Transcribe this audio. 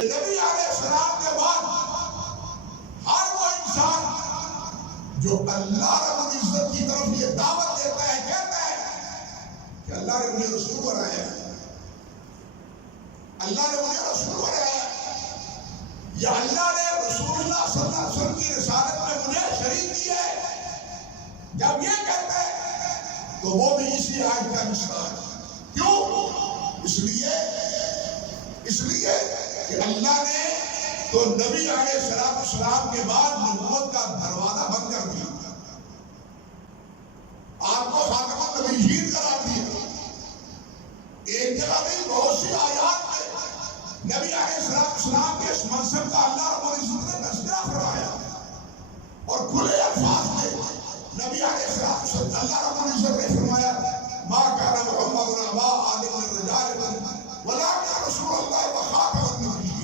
نبی علیہ السلام کے بعد ہر وہ انسان جو اللہ رب العزت کی طرف یہ دعوت دیتا ہے، کہتا ہے کہ اللہ نے مجھے رسول بنایا، اللہ نے مجھے رسول بنایا، یا اللہ نے رسول اللہ صلی اللہ علیہ وسلم کی رسالت میں مجھے شریک کیا ہے، جب یہ کہتا ہے تو وہ بھی اسی آیت کا مثال ہے۔ کیوں؟ اس لیے کہ اللہ نے تو نبی علیہ السلام کے بعد نبوت کا دروازہ بند کر دیا، آپ کو خاتم النبیین قرار دیا۔ ایک جگہ نہیں، بہت سی آیات میں نبی علیہ السلام کے اس منصب کا اللہ رب العزت نے تذکرہ فرمایا، اور کھلے الفاظ میں نبی علیہ السلام اللہ رب العزت نے فرمایا